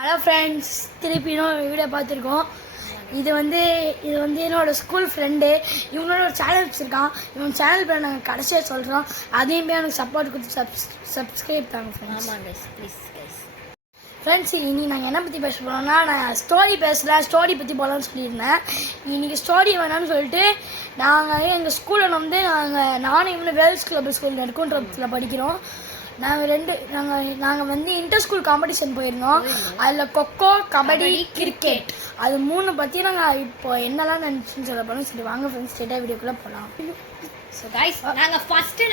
Hello friends, திருப்பி இன்னொரு video பார்த்துருக்கோம். இது வந்து என்னோடய ஸ்கூல் ஃப்ரெண்டு. இவனோட ஒரு சேனல் வச்சுருக்கான். இவன் சேனல் பேர் நாங்கள் கடைசியாக சொல்கிறோம். அதையும் போய் எனக்கு சப்போர்ட் கொடுத்து சப்ஸ்கிரைப் தாங்க ஃப்ரெண்ட்ஸ். ஆமாம் கைஸ், ப்ளீஸ் கைஸ். ஃப்ரெண்ட்ஸ், இனி நாங்கள் என்ன பற்றி பேச போகிறோம்னா, நான் ஸ்டோரி பேசல, ஸ்டோரி பற்றி போகலான்னு சொல்லியிருந்தேன். இன்றைக்கி ஸ்டோரி வேணான்னு சொல்லிட்டு நாங்கள் எங்கள் ஸ்கூலில் வந்து நானும் இவனு வேர்ல்ஸ் கிளப் ஸ்கூல் நெடுக்குன்றத்தில் படிக்கிறோம். நாங்கள் வந்து இன்டர் ஸ்கூல் காம்படிஷன் போயிருந்தோம். அதில் கொக்கோ, கபடி, கிரிக்கெட் அது மூணு பற்றி நாங்கள் இப்போ என்னெல்லாம் நினச்சின்னு சொல்ல போகிறோம். சரி வாங்க ஃப்ரெண்ட்ஸ், ஸ்ட்ரெயிட்டாக வீடியோக்குள்ளே போகலாம். ஸோ கைஸ்,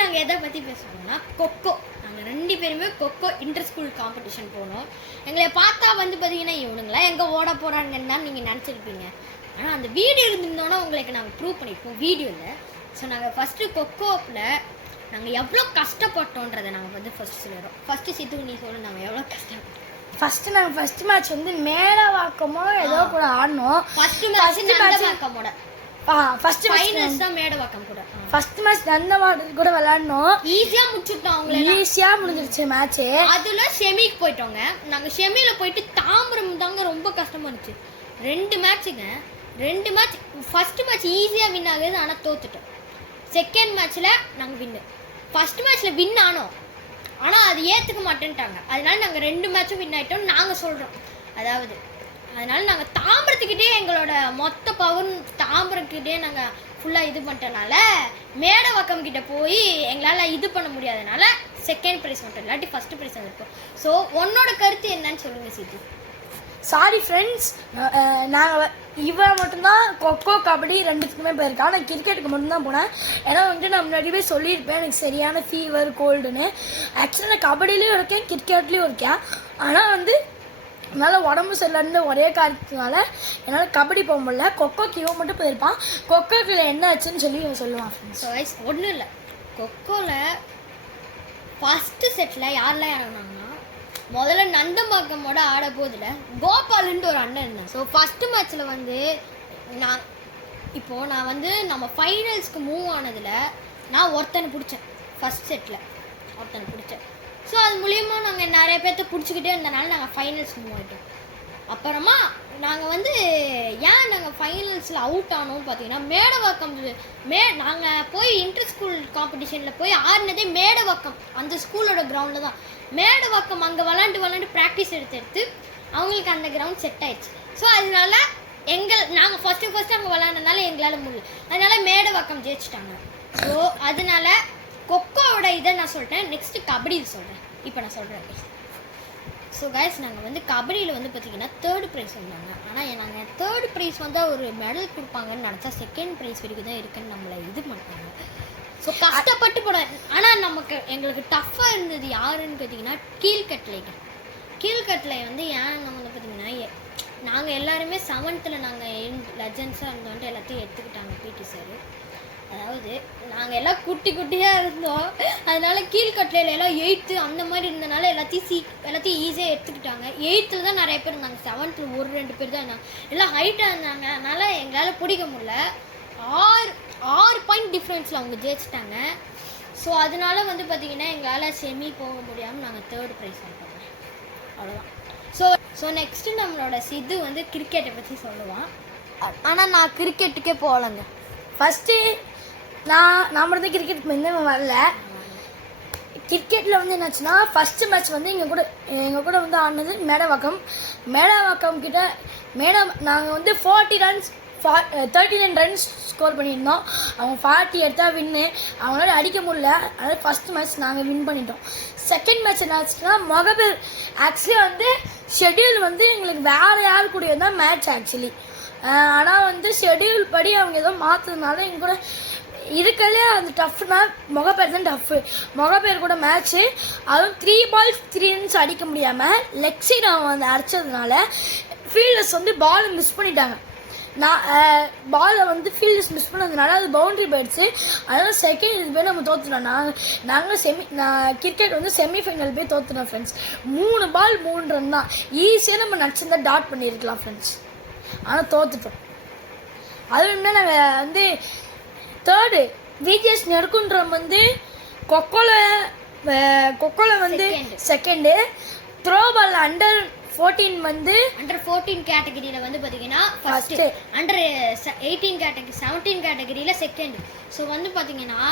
நாங்கள் எதை பற்றி பேசுகிறோம்னா கொக்கோ. நாங்கள் 2 பேருமே கொக்கோ இன்டர் ஸ்கூல் காம்படிஷன் போனோம். எங்களை பார்த்தா வந்து பார்த்தீங்கன்னா இவனுங்களா எங்கே ஓட போகிறாங்கன்னு தான் நீங்கள் நினச்சிருப்பீங்க. ஆனால் அந்த வீடியோ இருந்திருந்தோன்னா உங்களுக்கு நாங்கள் ப்ரூவ் பண்ணியிருப்போம் வீடியோவில். ஸோ நாங்கள் ஃபஸ்ட்டு கொக்கோவில் நாங்கள் எவ்வளோ கஷ்டப்பட்டோன்றதை நாங்கள் வந்து ஃபஸ்ட்டு சொல்லிடுறோம். ஃபஸ்ட்டு சித்து நீ சொல்லு, நாங்கள் எவ்வளோ கஷ்டப்பட்டோம். நாங்கள் ஃபஸ்ட்டு மேட்ச் வந்து மேடவாக்கமோ ஏதோ கூட ஆடணும். ஃபஸ்ட்டு மேட்ச் நந்தவாக்கமோட ஃபைனல்ஸ் தான் மேடவாக்கம் கூட. ஃபர்ஸ்ட் மேட்ச் நந்தவாக்கம் கூட விளையாடணும். ஈஸியாக முடிச்சுட்டோம். அவங்கள ஈஸியாக முடிஞ்சிருச்சு மேட்ச்சு. அதில் செமிக்கு போயிட்டோங்க. நாங்கள் செமியில் போயிட்டு தாம்பரம் தாங்க ரொம்ப கஷ்டமாக இருந்துச்சு. 2 மேட்ச். ஃபஸ்ட்டு மேட்ச் ஈஸியாக வின் ஆகுது, ஆனால் தோத்துட்டோம். செகண்ட் மேட்ச்சில் நாங்கள் வின்னு. ஃபஸ்ட் மேட்ச்சில் வின் ஆனோம், ஆனால் அது ஏற்றுக்க மாட்டேன்ட்டாங்க. அதனால நாங்கள் 2 மேட்சும் வின் ஆகிட்டோம் நாங்கள் சொல்கிறோம். அதனால நாங்கள் தாம்பரத்துக்கிட்டே எங்களோட மொத்த பவர் தாம்பரத்துக்கிட்டே நாங்கள் ஃபுல்லாக இது பண்ணிட்டனால மேடவாக்கம் கிட்டே போய் எங்களால் இது பண்ண முடியாதனால செகண்ட் ப்ரைஸ் மட்டும் இல்லாட்டி ஃபஸ்ட்டு ப்ரைஸ் வந்துருக்கோம். ஸோ உன்னோட கருத்து என்னன்னு சொல்லுங்கள் சீட்டு. சாரி ஃப்ரெண்ட்ஸ், நாங்கள் இவன் மட்டும்தான் கொக்கோ கபடி 2த்துக்குமே போயிருக்கேன். ஆனால் கிரிக்கெட்டுக்கு மட்டும்தான் போனேன். ஏன்னா வந்துட்டு நான் முன்னாடியே சொல்லியிருப்பேன் எனக்கு சரியான ஃபீவர் கோல்டுன்னு. ஆக்சுவலாக நான் கபடிலையும் இருக்கேன், கிரிக்கெட்லேயும் இருக்கேன். ஆனால் வந்து என்னால் உடம்பு சரியில்லைன்னு ஒரே காரணத்தினால என்னால் கபடி போக முடியல. கொக்கோக்கு இவன் மட்டும் போயிருப்பான். கொக்கோக்கில் என்ன ஆச்சுன்னு சொல்லி இவன் சொல்லுவான் ஃப்ரெண்ட்ஸ். ஸோ ஒன்றும் இல்லை, கொக்கோவில் ஃபஸ்ட்டு செட்டில் யாரெல்லாம் இறங்கினாங்கன்னா முதல்ல நந்தம்பாக்கமோட ஆட போதில் கோபாலுன்ட்டு ஒரு அண்ணன் இருந்தேன். ஸோ ஃபஸ்ட்டு மேட்ச்சில் வந்து நான் வந்து நம்ம ஃபைனல்ஸ்க்கு மூவ் ஆனதில் நான் ஒருத்தனை பிடிச்சேன். ஃபஸ்ட் செட்டில் ஒருத்தனை பிடிச்சேன். ஸோ அது மூலிமா நாங்கள் நிறைய பேர்த்த பிடிச்சிக்கிட்டே இருந்தனால நாங்கள் ஃபைனல்ஸ் மூவ் ஆகிட்டோம். அப்புறமா நாங்கள் வந்து ஏன் நாங்கள் ஃபைனல்ஸில் அவுட் ஆனோம் பார்த்தீங்கன்னா, மேடவாக்கம் நாங்கள் போய் இன்டர் ஸ்கூல் காம்படிஷனில் போய் ஆடினதே மேடவாக்கம் அந்த ஸ்கூலோட கிரவுண்டில் தான். மேடவாக்கம் அங்கே விளாண்டு ப்ராக்டிஸ் எடுத்து அவங்களுக்கு அந்த கிரவுண்ட் செட் ஆயிடுச்சு. ஸோ அதனால நாங்கள் ஃபஸ்ட்டு அங்கே விளாண்டனால எங்களால் முடியல. அதனால மேடவாக்கம் ஜெயிச்சிட்டாங்க. ஸோ அதனால கொக்கோவோட இதை நான் சொல்லிட்டேன். நெக்ஸ்ட்டு கபடி சொல்கிறேன். இப்போ நான் சொல்கிறேன். ஸோ கைஸ், நாங்கள் வந்து கபடியில் வந்து பார்த்திங்கன்னா 3rd ப்ரைஸ் வந்தாங்க. ஆனால் நாங்கள் 3rd ப்ரைஸ் வந்தால் ஒரு மெடல் கொடுப்பாங்கன்னு நினச்சா செகண்ட் ப்ரைஸ் வரைக்கும் தான் இருக்குன்னு நம்மளை இது பண்ணுறாங்க. ஸோ கஷ்டப்பட்டு போனேன். ஆனால் எங்களுக்கு டஃப்பாக இருந்தது யாருன்னு பார்த்தீங்கன்னா கீழ்கட்டளை வந்து ஏன் நம்ம வந்து பார்த்திங்கன்னா நாங்கள் எல்லாருமே 7th நாங்கள் லெஜண்ட்ஸாக இருந்தோன்ட்டு எல்லாத்தையும் எடுத்துக்கிட்டாங்க பிடி சார். அதாவது நாங்கள் எல்லாம் குட்டியாக இருந்தோம். அதனால கீழ்கட்டளையில் எல்லாம் 8th அந்த மாதிரி இருந்தனால எல்லாத்தையும் ஈஸியாக எடுத்துக்கிட்டாங்க. 8th தான் நிறைய பேர் இருந்தாங்க. 7th 1-2 பேர் தான் இருந்தாங்க. எல்லாம் ஹைட்டாக இருந்தாங்க. அதனால் எங்களால் பிடிக்க முடியல. 6 பாயிண்ட் டிஃப்ரென்ஸில் அவங்க ஜெயிச்சிட்டாங்க. ஸோ அதனால வந்து பார்த்திங்கன்னா எங்களால் செமி போக முடியாமல் நாங்கள் 3rd ப்ரைஸ் வாங்கிட்டோம். அவ்வளோதான். ஸோ நெக்ஸ்ட்டு நம்மளோட சித்து வந்து கிரிக்கெட்டை பற்றி சொல்லுவான். ஆனால் நான் கிரிக்கெட்டுக்கே போகலைங்க. ஃபஸ்ட்டு நான் மட்டும் கிரிக்கெட்டுக்கு வந்து வரல. கிரிக்கெட்டில் வந்து என்னாச்சுன்னா, ஃபஸ்ட்டு மேட்ச் வந்து எங்கள் கூட வந்து ஆடினது மேடவாக்கம் கிட்ட நாங்கள் வந்து 39 ரன்ஸ் ஸ்கோர் பண்ணியிருந்தோம். அவங்க 40 எடுத்தால் வின்னு. அவங்களால அடிக்க முடியல. அதனால் ஃபஸ்ட் மேட்ச் நாங்கள் வின் பண்ணிட்டோம். செகண்ட் மேட்ச் என்ன ஆச்சுன்னா, மொகபேர் ஆக்சுவலி வந்து ஷெட்யூல் வந்து எங்களுக்கு வேறு யார் கூட தான் மேட்ச் ஆக்சுவலி. ஆனால் வந்து ஷெட்யூல் படி அவங்க ஏதோ மாற்றுறதுனால எங்கள் கூட இருக்கலே அந்த டஃப்னா மொகப்பேர் தான் டஃப்பு. மொகப்பேர் கூட மேட்ச்சு, அதுவும் 3 balls 3 runs அடிக்க முடியாமல் லெக் சைடு அவன் வந்து அடித்ததுனால ஃபீல்டர்ஸ் வந்து பாலை மிஸ் பண்ணிட்டாங்க. பாலை வந்து ஃபீல்டர்ஸ் மிஸ் பண்ணதுனால அது பவுண்ட்ரி போயிடுச்சு. அதனால் செகண்ட் இது போய் நம்ம தோற்றுட்டோம். நாங்கள் கிரிக்கெட் வந்து செமிஃபைனல் போய் தோற்றுட்டோம் ஃப்ரெண்ட்ஸ். 3 ball 3 run தான். ஈஸியாக நம்ம நடிச்சிருந்தா டாட் பண்ணியிருக்கலாம் ஃப்ரெண்ட்ஸ். ஆனால் தோற்றுட்டோம். அதுவுமே நாங்கள் வந்து 3rd விஜிஎஸ் நெடுக்குன்றம் வந்து கொக்கோவில் வந்து செகண்டு, த்ரோ பால் அண்டர் 14 வந்து அண்டர் 14 கேட்டகரியில் வந்து பார்த்தீங்கன்னா ஃபர்ஸ்ட், அண்டர் 18 கேட்டகரி 17 கேட்டகரியில் செகண்ட். ஸோ வந்து பார்த்தீங்கன்னா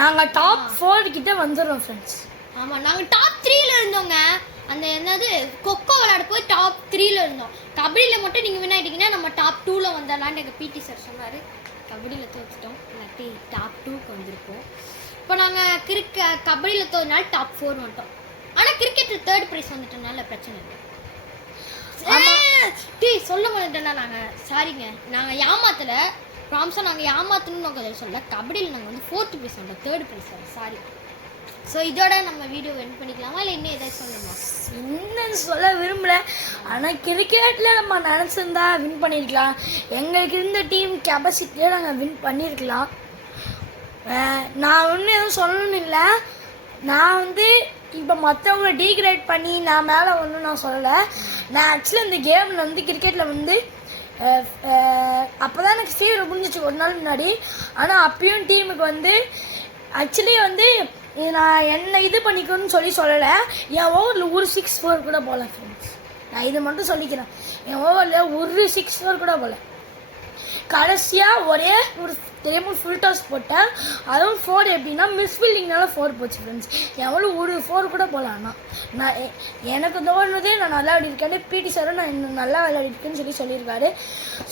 நாங்கள் டாப் 4 கிட்ட வந்துடுறோம் ஃப்ரெண்ட்ஸ். ஆமாம், நாங்கள் டாப் 3ல இருந்தோங்க. அந்த என்னது கொக்கோ விளையாட போய் டாப் 3ல இருந்தோம். கபடியில் மட்டும் நீங்கள் வின் ஆகிட்டீங்கன்னா நம்ம டாப் 2ல வந்துடலான்னு எங்கள் பிடி சார் சொன்னார். கபடியில் தோற்றுட்டோம், இல்லாட்டி டாப் 2க்கு வந்திருப்போம். இப்போ நாங்கள் கபடியில் தோறினால டாப் 4 வந்துட்டோம். ஆனால் கிரிக்கெட்டில் 3rd ப்ரைஸ் வந்துட்டனால பிரச்சனை இல்லை. சொல்ல வந்துட்டோம்னா நாங்கள் சாரிங்க, நாங்கள் ஏமாத்தலை. ப்ராம்ஸாக நாங்கள் ஏமாத்தணும்னு நோக்கம் சொல்ல. கபடியில் நாங்கள் வந்து 4th ப்ரைஸ் வந்துட்டோம், 3rd ப்ரைஸ் வரும். சாரி. ஸோ இதோட நம்ம வீடியோ என் பண்ணிக்கலாமா இல்லை இன்னும் எதாவது சொல்லணுமா? இன்னும் சொல்ல விரும்பல. ஆனால் கிரிக்கெட்டில் நம்ம நினச்சிருந்தா வின் பண்ணியிருக்கலாம். எங்களுக்கு இருந்த டீம் கெப்பாசிட்டியே நாங்கள் வின் பண்ணியிருக்கலாம். நான் ஒன்றும் எதுவும் சொல்லணும்னு இல்லை. நான் வந்து இப்போ மற்றவங்க டீக்ரேட் பண்ணி நான் மேலே ஒன்றும் நான் சொல்லலை. நான் ஆக்சுவலி இந்த கேமில் வந்து கிரிக்கெட்டில் வந்து அப்போ தான் எனக்கு ஃபீவர் முடிஞ்சிச்சு ஒரு நாள் முன்னாடி. ஆனால் அப்பயும் டீமுக்கு வந்து ஆக்சுவலி வந்து நான் என்ன இது பண்ணிக்கணும்னு சொல்லலை. என் ஓவரில் ஒரு 6-4 கூட போகல ஃப்ரெண்ட்ஸ். நான் இது மட்டும் சொல்லிக்கிறேன், என் ஓவரில் ஒரு 6-4 கூட போகல. கடைசியாக ஒரே ஒரு தெரியாமல் ஃபுல் டாஸ் போட்டேன். அதுவும் 4 எப்படின்னா மிஸ் ஃபீல்டிங்னால 4 போச்சு ஃப்ரெண்ட்ஸ். எவ்வளோ ஒரு 4 கூட போகல. ஆனால் நான் எனக்கு தோணுதே நான் நல்லா விளையாடிருக்கேன். பிடி சாரும் நான் இன்னும் நல்லா விளையாடிருக்கேன்னு சொல்லியிருக்காரு.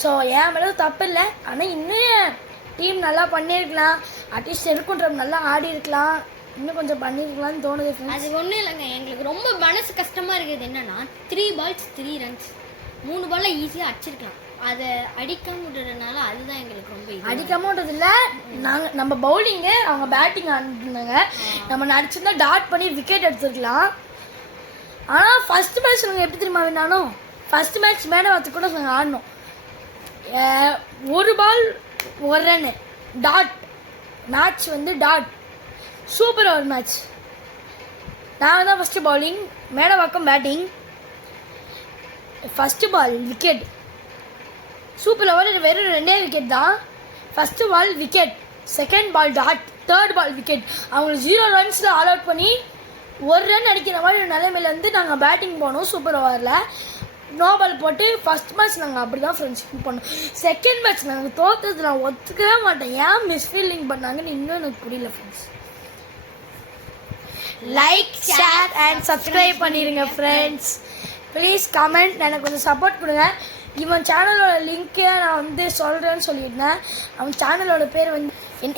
ஸோ என் மேலே தப்பு இல்லை. ஆனால் இன்னும் டீம் நல்லா பண்ணியிருக்கலாம். அட்லீஸ்ட் செருக்குன்றம் நல்லா ஆடி இருக்கலாம். இன்னும் கொஞ்சம் பண்ணியிருக்கலாம்னு தோணுது ஃப்ரெண்ட்ஸ். அது ஒன்றும் இல்லைங்க, எங்களுக்கு ரொம்ப மனசு கஷ்டமாக இருக்குது. என்னென்னா 3 balls 3 runs, 3 பால்ல ஈஸியாக அடிச்சிருக்கலாம். அதை அடிக்காம விடுறதுனால அதுதான் எங்களுக்கு ரொம்ப அடிக்காம விடுறது இல்லை. நம்ம பவுலிங்கு அவங்க பேட்டிங் ஆடினாங்க. நம்ம நடிச்சிருந்தா டாட் பண்ணி விக்கெட் எடுத்துருக்கலாம். ஆனால் ஃபஸ்ட் மேட்ச் நாங்கள் எப்படி தெரியுமா வின்னானோம்? ஃபஸ்ட் மேட்ச் மேடவாத்து கூட நாங்கள் ஆடினோம். 1 ball 1 run டாட் மேட்ச் வந்து டாட். சூப்பர் ஒரு மேட்ச். நாங்கள் தான் first bowling, Medavakkam batting. First ball wicket. Super over. வெறும் 2 விக்கெட் தான். First ball wicket, second ball dot, 3rd ball wicket. அவங்களுக்கு 0 runsல ஆல் அவுட் பண்ணி 1 run அடிக்கிற மாதிரி ஒரு நிலைமையில வந்து நாங்கள் பேட்டிங் போனோம். சூப்பர் ஓவரில் நோ பால் போட்டு ஃபஸ்ட் மேட்ச் நாங்கள் அப்படி தான் ஃப்ரெண்ட்ஷிப் பண்ணோம். செகண்ட் மேட்ச் நாங்கள் தோற்றது நான் ஒத்துக்கவே மாட்டேன். ஏன் மிஸ் ஃபீல்டிங் பண்ணாங்கன்னு இன்னும் எனக்கு புரியல friends. Like, share and subscribe பண்ணிடுங்க ஃப்ரெண்ட்ஸ். ப்ளீஸ் கமெண்ட், எனக்கு கொஞ்சம் சப்போர்ட் கொடுங்க. இவன் சேனலோட லிங்க்கே நான் வந்து சொல்கிறேன்னு சொல்லியிருந்தேன். அவன் சேனலோட பேர் வந்து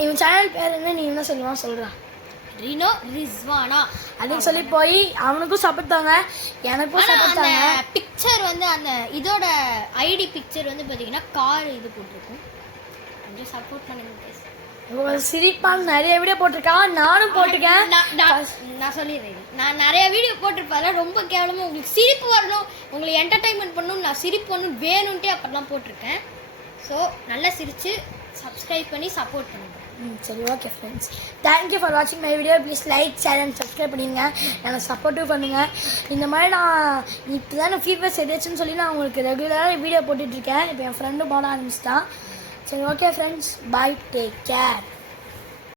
இவன் சேனல் பேர் என்ன நீ என்ன சொல்லுவான் சொல்கிறான்? ரினோ ரிஸ்வானா அப்படின்னு சொல்லி போய் அவனுக்கும் சப்போர்ட் தாங்க, எனக்கும் சப்போர்ட் தாங்க. பிக்சர் வந்து அந்த இதோட ஐடி பிக்சர் வந்து பார்த்தீங்கன்னா கார் இது போட்டிருக்கும். கொஞ்சம் சப்போர்ட் பண்ணுங்க. சிரிப்பான் நிறைய வீடியோ போட்டிருக்கான், நானும் போட்டிருக்கேன். நான் சொல்லிடுறேன், நான் நிறைய வீடியோ போட்டிருப்பேன். ரொம்ப கேவலமாக உங்களுக்கு சிரிப்பு வரணும், உங்களை என்டர்டைன்மெண்ட் பண்ணணும், நான் சிரிப்பு பண்ணணும் வேணும்ன்ட்டே அப்பெல்லாம் போட்டிருக்கேன். ஸோ நல்லா சிரித்து சப்ஸ்கிரைப் பண்ணி சப்போர்ட் பண்ணுங்கள். சரி, ஓகே ஃப்ரெண்ட்ஸ். தேங்க்யூ ஃபார் வாட்சிங் my video. Please like, share and subscribe பண்ணிடுங்க. எனக்கு சப்போர்ட்டும் பண்ணுங்கள். இந்த மாதிரி நான் இப்போ தான் ஃபீட்பேக் சரியாச்சுன்னு சொல்லி நான் உங்களுக்கு ரெகுலராக வீடியோ போட்டுட்ருக்கேன். இப்போ என் ஃப்ரெண்டும் போட ஆரம்பிச்சிட்டான். சரி, ஓகே ஃப்ரெண்ட்ஸ், பாய், டேக் கேர்.